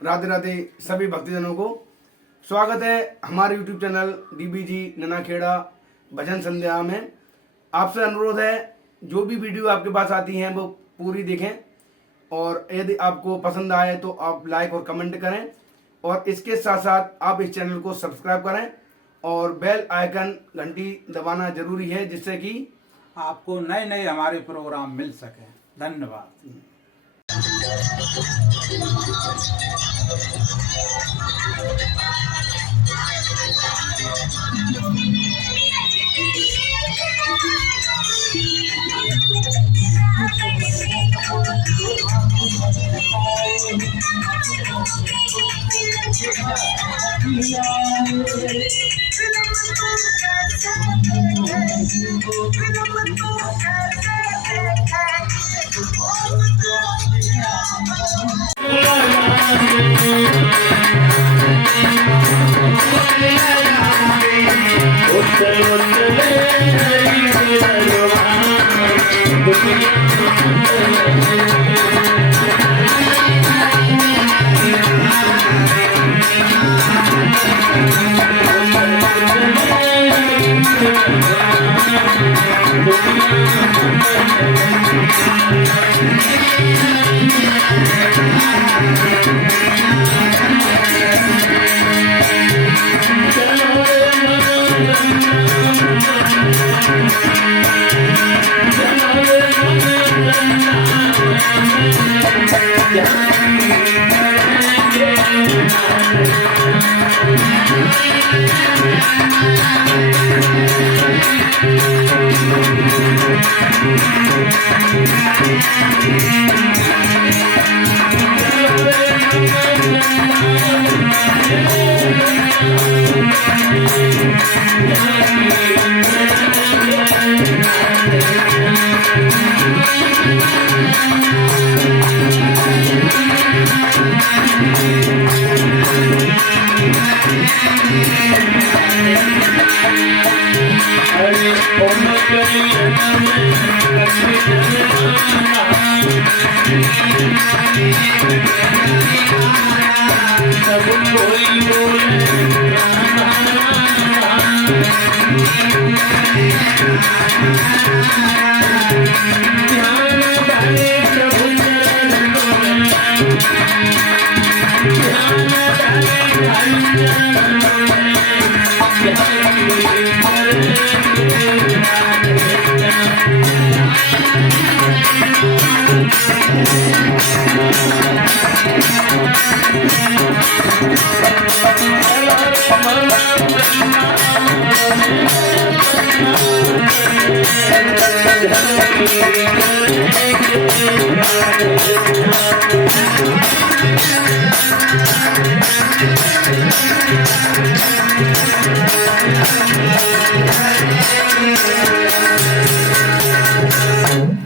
राधे राधे सभी भक्तजनों को स्वागत है हमारे YouTube चैनल DBG ननाखेड़ा भजन संध्या में। आपसे अनुरोध है जो भी वीडियो आपके पास आती हैं वो पूरी देखें और यदि आपको पसंद आए तो आप लाइक और कमेंट करें और इसके साथ साथ आप इस चैनल को सब्सक्राइब करें और बेल आइकन घंटी दबाना जरूरी है जिससे कि आपको नए नए हमारे प्रोग्राम मिल सके। धन्यवाद।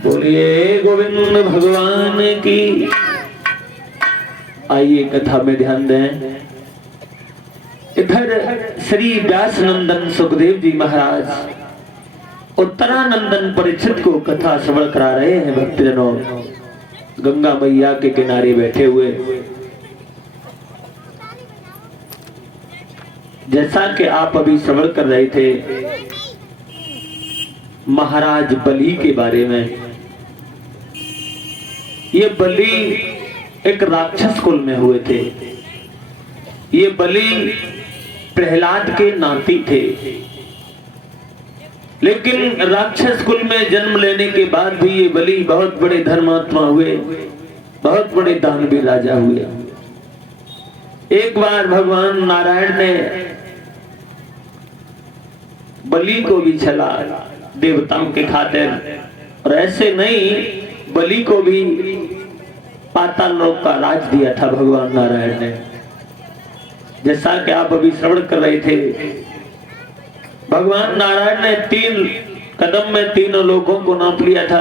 बोलिए गोविंद भगवान की। आइए कथा में ध्यान दें। इधर श्री व्यास नंदन सुखदेव जी महाराज उत्तरानंदन परीक्षित को कथा श्रवण करा रहे हैं। भक्तजनों गंगा मैया के किनारे बैठे हुए, जैसा कि आप अभी श्रवण कर रहे थे महाराज बलि के बारे में। ये बलि एक राक्षस कुल में हुए थे। ये बलि प्रहलाद के नाती थे, लेकिन राक्षस कुल में जन्म लेने के बाद भी ये बलि बहुत बड़े धर्मात्मा हुए, बहुत बड़े दानवीर राजा हुए। एक बार भगवान नारायण ने बलि को भी छला देवताओं के खातिर, और ऐसे नहीं बलि को भी पाताल लोक का राज दिया था भगवान नारायण ने। जैसा कि आप अभी श्रवण कर रहे थे, भगवान नारायण ने 3 कदम में तीनों लोगों को नाप लिया था।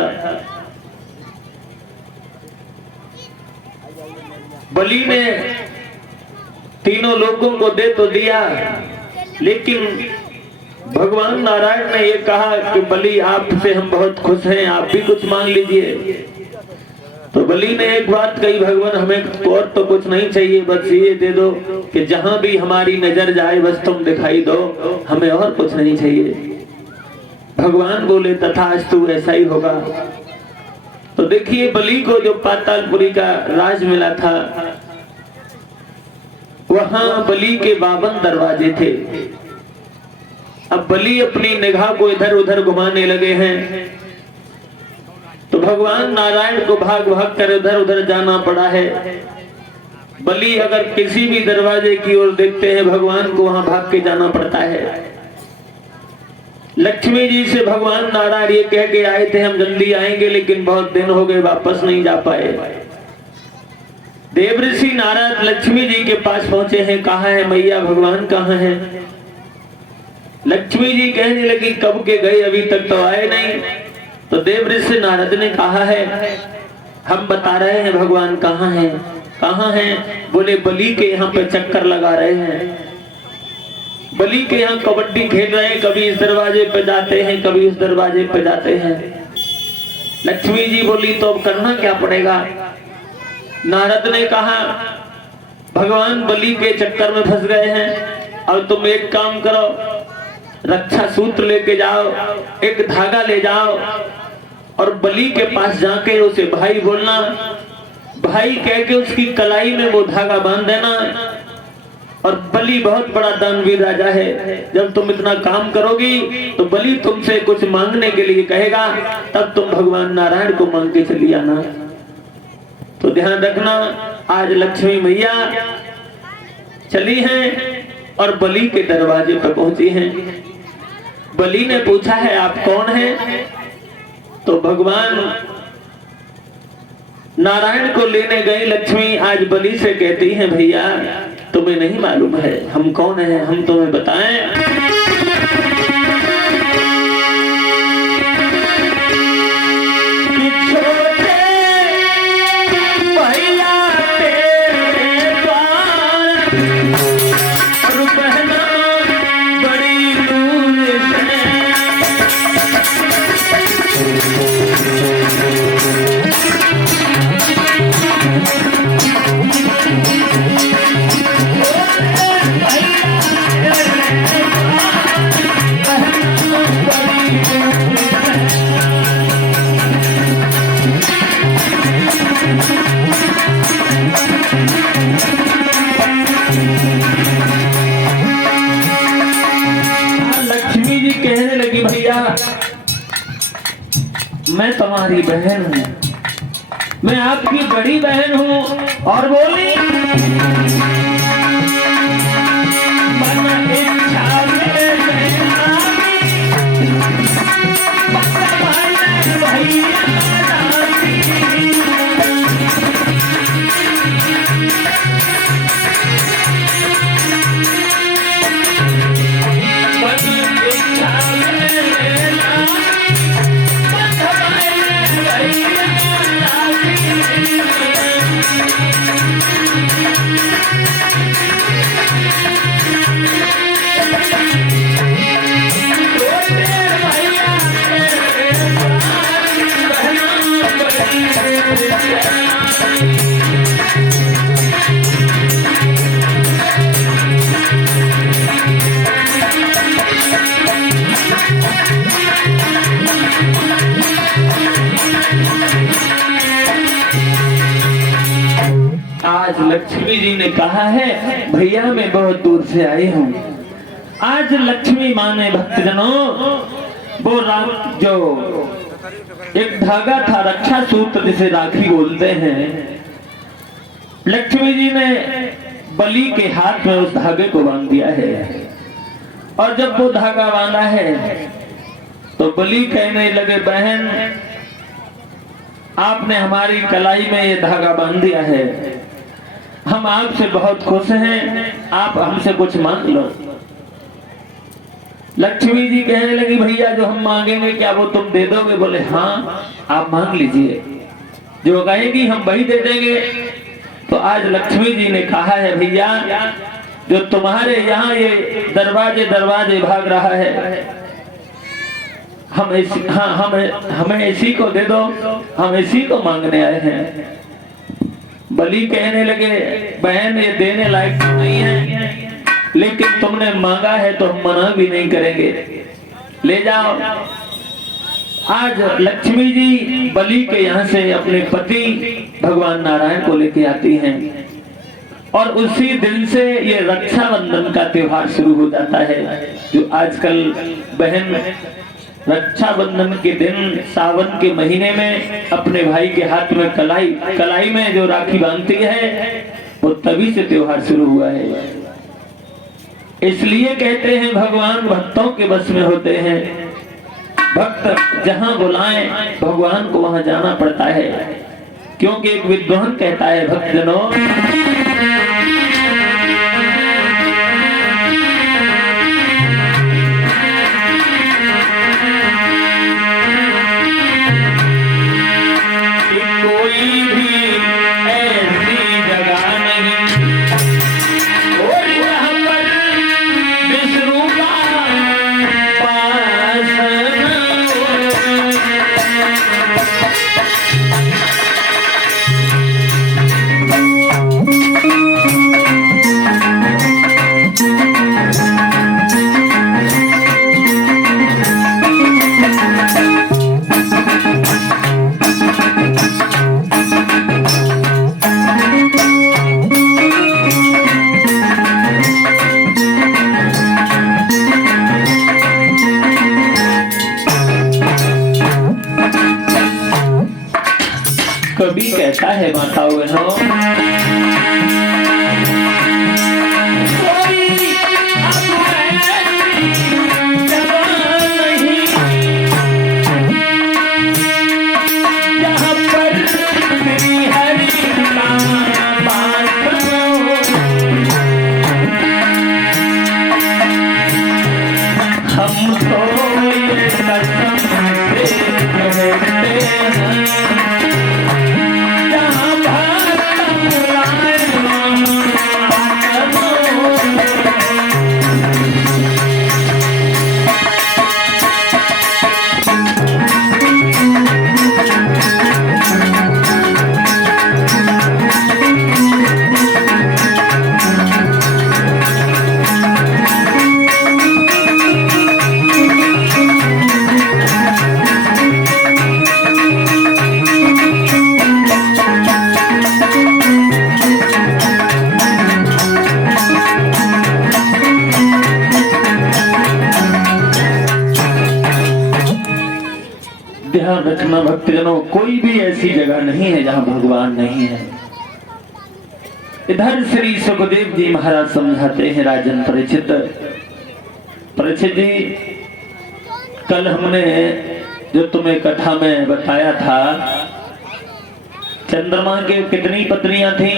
बलि ने तीनों लोगों को दे तो दिया, लेकिन भगवान नारायण ने ये कहा कि बलि आपसे हम बहुत खुश हैं, आप भी कुछ मांग लीजिए। तो बलि ने एक बात कही, भगवान हमें और तो कुछ नहीं चाहिए, बस ये दे दो कि जहां भी हमारी नजर जाए बस तुम दिखाई दो, हमें और कुछ नहीं चाहिए। भगवान बोले तथास्तु, ऐसा ही होगा। तो देखिए बलि को जो पातालपुरी का राज मिला था, वहां बलि के 52 दरवाजे थे। अब बलि अपनी निगाह को इधर उधर घुमाने लगे हैं, तो भगवान नारायण को भाग भाग कर इधर उधर जाना पड़ा है। बलि अगर किसी भी दरवाजे की ओर देखते हैं, भगवान को वहां भाग के जाना पड़ता है। लक्ष्मी जी से भगवान नारायण ये कह के आए थे, हम जल्दी आएंगे, लेकिन बहुत दिन हो गए, वापस नहीं जा पाए। देवऋषि नारद लक्ष्मी जी के पास पहुंचे हैं, कहा है मैया भगवान कहाँ हैं? लक्ष्मी जी कहने लगी कब के गए, अभी तक तो आए नहीं। तो देवऋषि नारद ने कहा है हम बता रहे हैं भगवान कहाँ हैं। कहाँ हैं? बोले बलि के यहाँ पे चक्कर लगा रहे हैं, बलि के यहाँ कबड्डी खेल रहे हैं, कभी इस दरवाजे पे जाते हैं, कभी उस दरवाजे पे जाते हैं। लक्ष्मी जी बोली तो अब करना क्या पड़ेगा? नारद ने कहा भगवान बलि के चक्कर में फंस गए हैं, और तुम एक काम करो, रक्षा सूत्र लेके जाओ, एक धागा ले जाओ, और बलि के पास जाके उसे भाई बोलना, भाई कह के उसकी कलाई में वो धागा बांध देना। और बलि बहुत बड़ा दानवीर राजा है, जब तुम इतना काम करोगी तो बलि तुमसे कुछ मांगने के लिए कहेगा, तब तुम भगवान नारायण को मांग के चली आना। तो ध्यान रखना, आज लक्ष्मी मैया चली हैं और बलि के दरवाजे पर पहुंची हैं। बलि ने पूछा है आप कौन हैं? तो भगवान नारायण को लेने गई लक्ष्मी आज बलि से कहती हैं भैया तुम्हें नहीं मालूम है हम कौन हैं, हम तुम्हें बताएं। मैं तुम्हारी बहन हूँ, मैं आपकी बड़ी बहन हूँ। और बोली आज लक्ष्मी जी ने कहा है भैया मैं बहुत दूर से आई हूँ। आज लक्ष्मी माँ ने भक्तजनों वो जो एक धागा था रक्षा सूत्र जिसे राखी बोलते हैं, लक्ष्मी जी ने बलि के हाथ में उस धागे को बांध दिया है। और जब वो धागा बांधा है तो बलि कहने लगे बहन आपने हमारी कलाई में ये धागा बांध दिया है, हम आपसे बहुत खुश हैं, आप हमसे कुछ मांग लो। लक्ष्मी जी कहने लगी भैया जो हम मांगेंगे क्या वो तुम दे दोगे? बोले हाँ आप मांग लीजिए, जो कहेगी हम वही दे देंगे। तो आज लक्ष्मी जी ने कहा है भैया जो तुम्हारे यहाँ ये दरवाजे दरवाजे भाग रहा है हमें इसी को दे दो, हम इसी को मांगने आए हैं। बलि कहने लगे बहन ये देने लायक तो नहीं है, लेकिन तुमने मांगा है तो हम मना भी नहीं करेंगे, ले जाओ। आज लक्ष्मी जी बलि के यहाँ से अपने पति भगवान नारायण को लेके आती हैं और उसी दिन से ये रक्षाबंधन का त्योहार शुरू हो जाता है। जो आजकल बहन रक्षाबंधन के दिन सावन के महीने में अपने भाई के हाथ में कलाई में जो राखी बांधती है, वो तभी से त्योहार शुरू हुआ है। इसलिए कहते हैं भगवान भक्तों के बस में होते हैं। भक्त जहां बुलाएं भगवान को वहां जाना पड़ता है, क्योंकि एक विद्वान कहता है भक्तजनों, कोई भी ऐसी जगह नहीं और यहाँ पर विष्णु का पास कभी कहता है माताओं बहनों, कोई अब ऐसी जगह नहीं जहाँ पर श्री हरि का पाठ हो। हम तो ये कसम से कहते हैं, ध्यान रखना भक्तजनों, कोई भी ऐसी जगह नहीं है जहां भगवान नहीं है। इधर श्री सुखदेव जी महाराज समझाते हैं राजन परीक्षित जी, कल हमने जो तुम्हें कथा में बताया था, चंद्रमा के कितनी पत्नियां थी?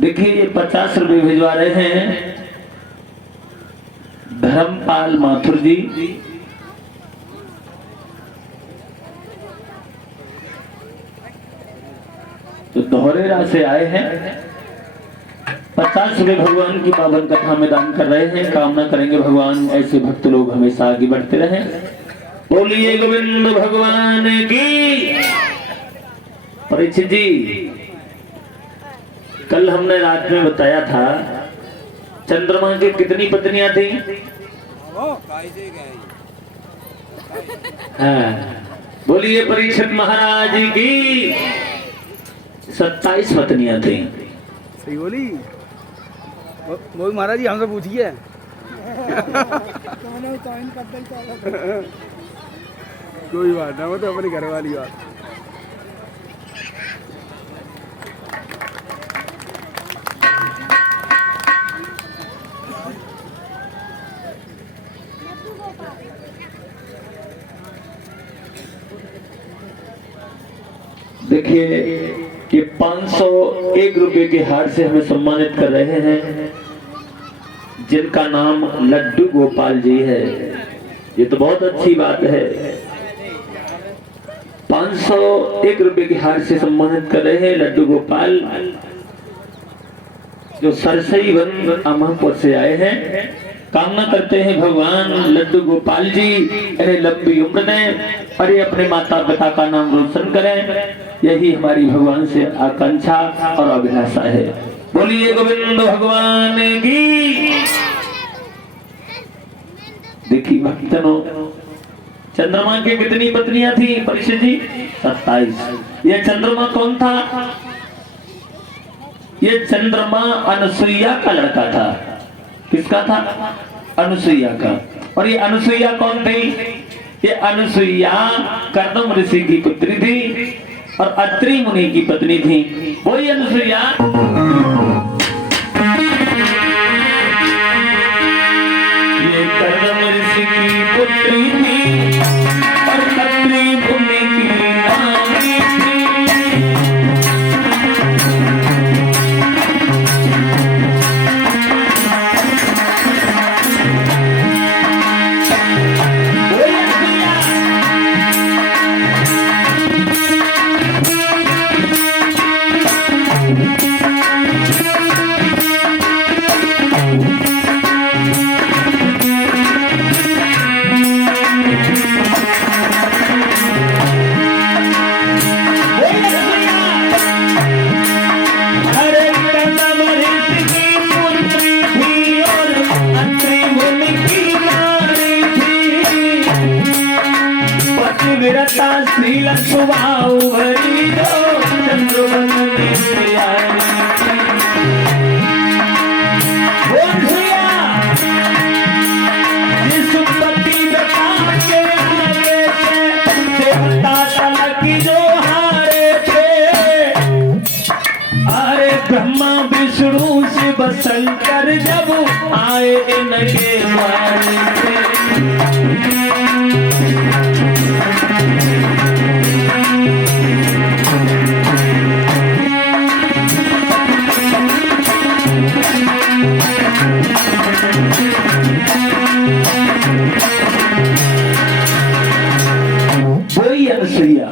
देखिए ये 50 रुपए भिजवा रहे हैं धर्मपाल माथुर जी। तो दोहरेरा से आए हैं, 50 रुपए भगवान की पावन कथा में दान कर रहे हैं। कामना करेंगे भगवान ऐसे भक्त लोग हमेशा आगे बढ़ते रहें। बोलिए गोविंद भगवान की। परीक्षित जी, कल हमने रात में बताया था चंद्रमा की कितनी पत्नियां थी? हाँ, बोलिए परीक्षित महाराज की 27 पत्नियां थी। सही बोली वो महाराज जी, हमसे पूछिए। कोई बात ना, वो तो अपने घर वाली बात। देखिए ये 501 रुपए के हार से हमें सम्मानित कर रहे हैं, जिनका नाम लड्डू गोपाल जी है। ये तो बहुत अच्छी बात है। 501 रुपए के हार से सम्मानित कर रहे हैं लड्डू गोपाल, जो सरसई वन अमरपुर से आए हैं। कामना करते हैं भगवान लड्डू गोपाल जी इन्हें लंबी उम्र दें और ये अपने माता पिता का नाम रोशन करें। यही हमारी भगवान से आकांक्षा और अभिलाषा है। बोलिए गोविंद भगवान की। देखिए भक्तों, चंद्रमा की कितनी पत्नियां थी परीक्षित जी? 27। यह चंद्रमा कौन था? ये चंद्रमा अनुसुईया का लड़का था। किसका था? अनुसुईया का। और ये अनुसुईया कौन थी? ये अनुसुईया कर्दम ऋषि की पुत्री थी और अत्रि मुनि की पत्नी थी। वही अनुसुईया ये कर्दम ऋषि की पुत्री थी और अत्रि मुनि की नानी थी। ब्रह्मा विष्णु शिव शंकर जब आए इनके द्वार वही अनुसुईया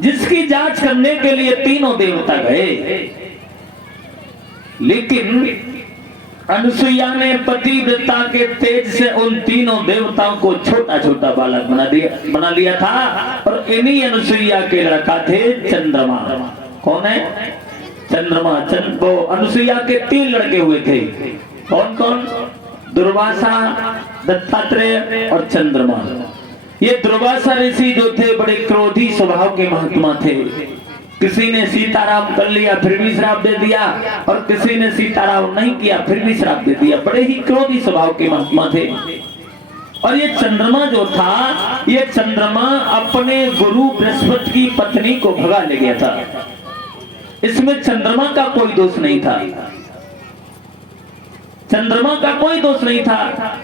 जिसकी जांच करने के लिए तीनों देवता गए, लेकिन अनुसुईया ने पतिव्रता के तेज से उन तीनों देवताओं को छोटा छोटा बालक बना लिया था। और इन्हीं अनुसुईया के लड़का थे चंद्रमा। कौन है? चंद्रमा। वो अनुसुईया के 3 लड़के हुए थे। कौन कौन? दुर्वासा, दत्तात्रेय और चंद्रमा। ये दुर्वासा ऋषि जो थे बड़े क्रोधी स्वभाव के महात्मा थे। किसी ने सीताराम कर लिया फिर भी श्राप दे दिया, और किसी ने सीताराम नहीं किया फिर भी श्राप दे दिया। बड़े ही क्रोधी स्वभाव के महात्मा थे। और ये चंद्रमा जो था, ये चंद्रमा अपने गुरु बृहस्पति की पत्नी को भगा ले गया था। इसमें चंद्रमा का कोई दोष नहीं था। चंद्रमा का कोई दोष नहीं था।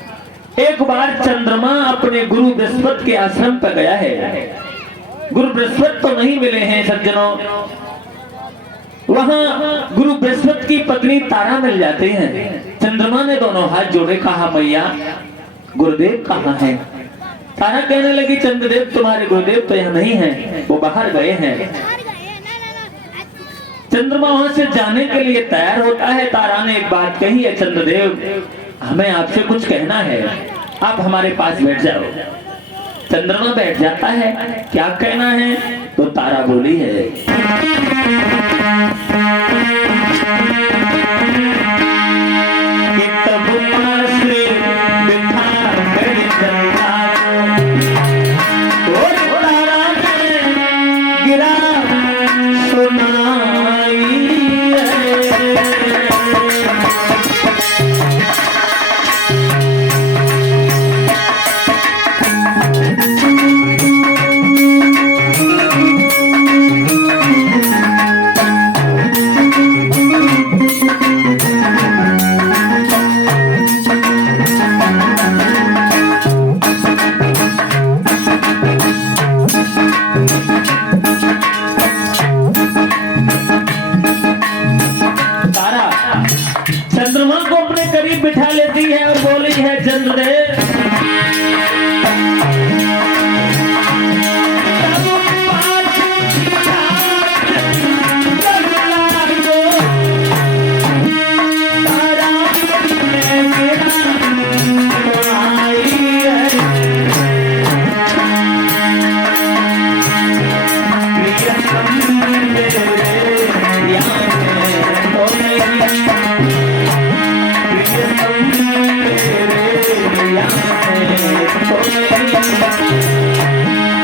एक बार चंद्रमा अपने गुरु बृहस्पति के आश्रम पर गया है। गुरु बृहस्पति तो नहीं मिले हैं सज्जनों, वहां गुरु बृहस्पति की पत्नी तारा मिल जाते हैं। चंद्रमा ने दोनों हाथ जोड़े, कहा मैया गुरुदेव कहाँ हैं? तारा कहने लगी चंद्रदेव तुम्हारे गुरुदेव तो यहाँ नहीं हैं, वो बाहर गए हैं। चंद्रमा वहां से जाने के लिए तैयार होता है। तारा ने एक बात कही है, चंद्रदेव हमें आपसे कुछ कहना है, आप हमारे पास बैठ जाओ। चंद्रमा बैठ जाता है। क्या कहना है? तो तारा बोली है, कि तब पास बिठा कर चंदा और तारा ने गिरा सुनाई है।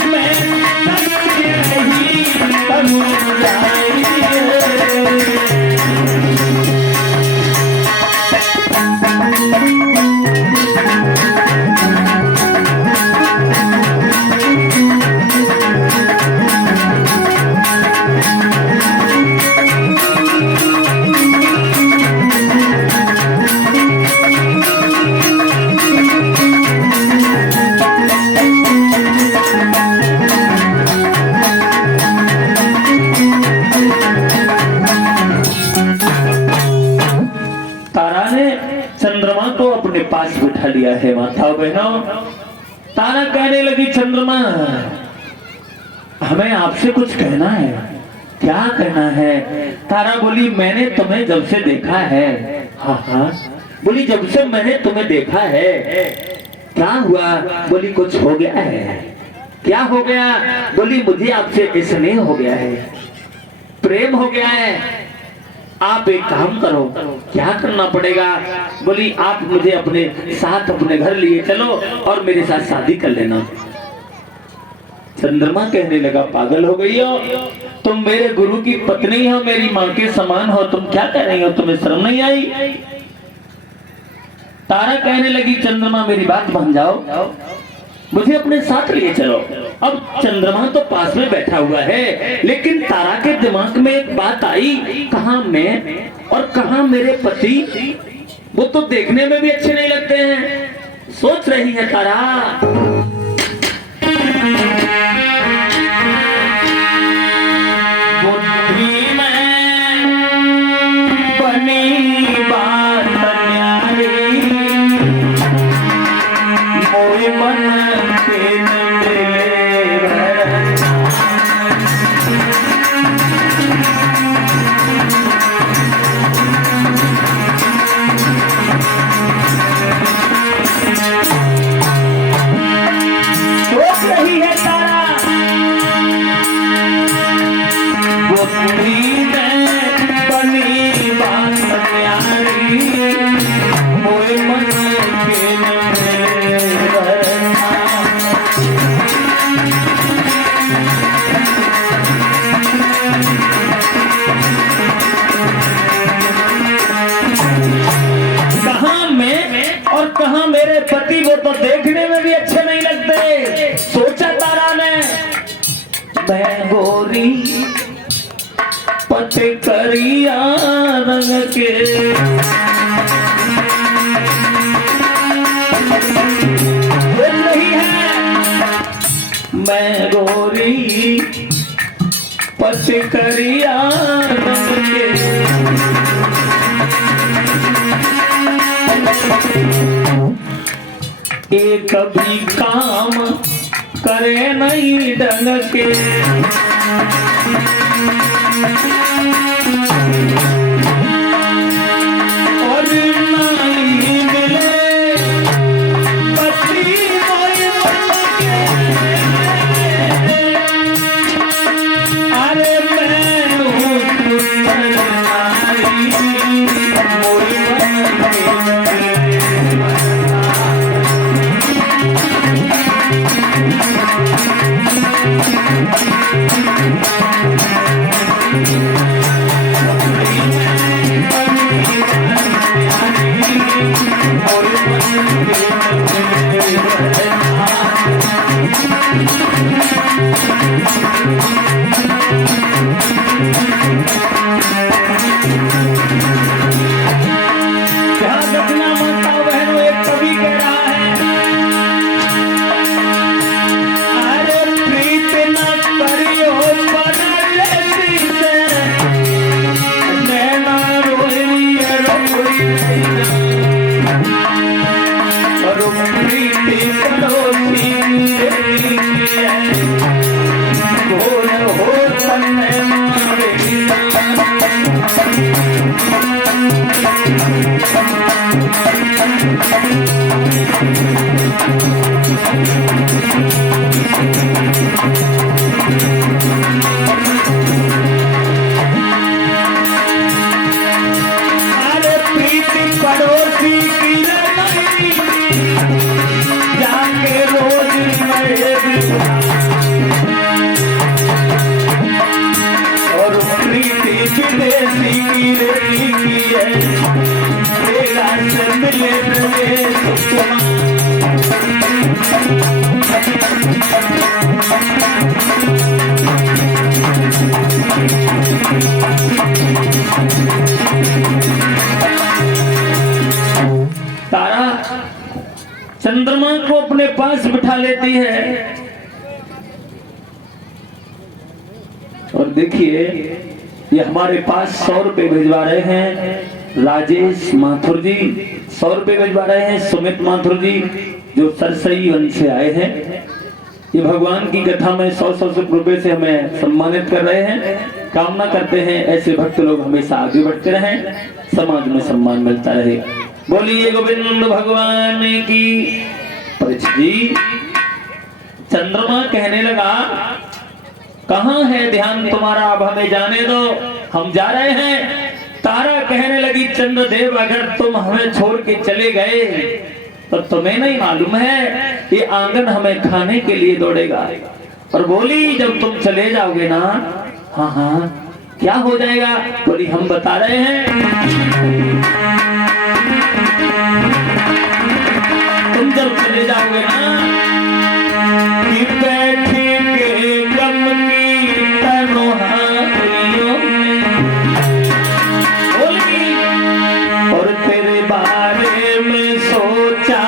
मैं यही समुझाई चंद्रमा को अपने पास बिठा लिया है। माता बहनों, तारा कहने लगी, चंद्रमा हमें आपसे कुछ कहना है। क्या कहना है? तारा बोली, मैंने तुम्हें जब से देखा है। हाँ हाँ। बोली, जब से मैंने तुम्हें देखा है क्या हुआ? बोली, कुछ हो गया है। क्या हो गया? बोली, मुझे आपसे स्नेह हो गया है, प्रेम हो गया है। आप एक काम करो। क्या करना पड़ेगा? बोली, आप मुझे अपने साथ अपने घर लिए चलो और मेरे साथ शादी कर लेना। चंद्रमा कहने लगा, पागल हो गई हो तुम? मेरे गुरु की पत्नी हो, मेरी माँ के समान हो, तुम क्या कह रही हो? तुम्हें शर्म नहीं आई? तारा कहने लगी, चंद्रमा मेरी बात मान जाओ, मुझे अपने साथ लिए चलो। अब चंद्रमा तो पास में बैठा हुआ है, लेकिन तारा के दिमाग में एक बात आई, कहाँ मैं और कहाँ मेरे पति? वो तो देखने में भी अच्छे नहीं लगते हैं। सोच रही है तारा, बुद्धि में बनी बात न्यारी, मोय मन कहाँ मेरे पति? वो तो देखने में भी अच्छे नहीं लगते। सोचा तारा ने, मैं गोरी पति करिया रंग के, नहीं है मैं गोरी पति करिया रंग के, एक भी काम करे नहीं ढंग के, और नहीं मिले पति मोय मन के। अरे मैं हूँ सुंदर नारी, मोय मन के। पड़ोसी की जाके रोज लेती है। और देखिए ये हमारे पास 100 रुपए भिजवा रहे हैं राजेश माथुर जी, 100 रुपए भिजवा रहे हैं सुमित माथुर जी जो सरसई वन से आए हैं। ये भगवान की कथा में 100 रुपए से हमें सम्मानित कर रहे हैं। कामना करते हैं ऐसे भक्त लोग हमेशा आगे बढ़ते रहें, समाज में सम्मान मिलता रहे। बोलिए गोविंद भगवान की। परीक्षित जी चंद्रमा कहने लगा कहाँ है ध्यान तुम्हारा, अब हमें जाने दो, हम जा रहे हैं। तारा कहने लगी चंद्रदेव अगर तुम हमें छोड़ के चले गए तो तुम्हें नहीं मालूम है ये आंगन हमें खाने के लिए दौड़ेगा। और बोली जब तुम चले जाओगे ना, हाँ हाँ क्या हो जाएगा, बोली हम बता रहे हैं। तुम जब चले जाओगे ना कि बैठे के गम की तन्हाइयों में, बोली और तेरे बारे में सोचा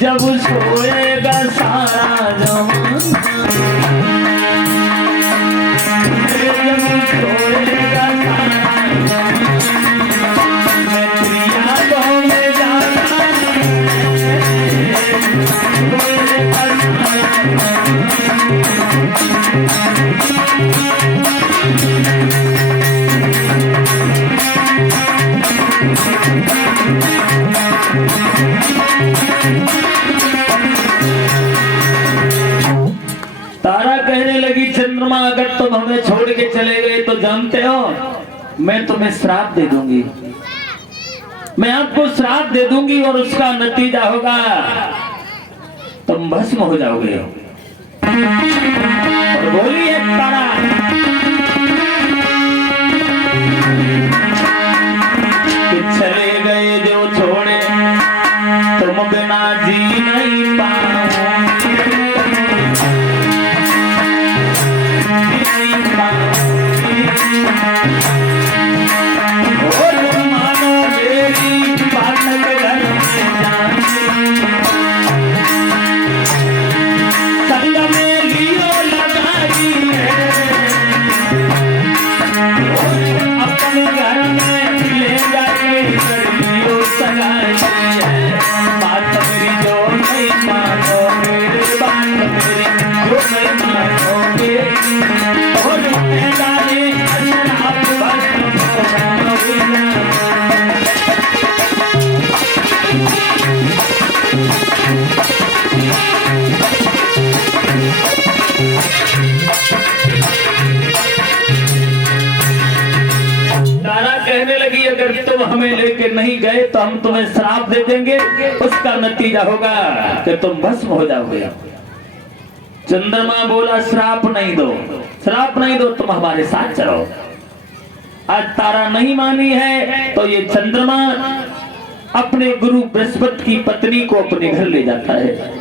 जब सोएगा सारा जहां, जब सोएगा सारा जहां, मैं तेरी यादों में जाता तारा कहने लगी चंद्रमा अगर तुम हमें छोड़ के चले गए तो जानते हो मैं तुम्हें श्राप दे दूंगी, मैं आपको श्राप दे दूंगी और उसका नतीजा होगा तुम भस्म हो जाओगे। और बोली है तारा कि चले गए जो छोड़े तुम बिना जी नहीं पाओगे। अगर तुम हमें लेके नहीं गए तो हम तुम्हें श्राप दे देंगे, उसका नतीजा होगा कि तुम भस्म हो जाओगे। चंद्रमा बोला श्राप नहीं दो, श्राप नहीं दो, तुम हमारे साथ चलो। आज तारा नहीं मानी है तो ये चंद्रमा अपने गुरु बृहस्पति की पत्नी को अपने घर ले जाता है।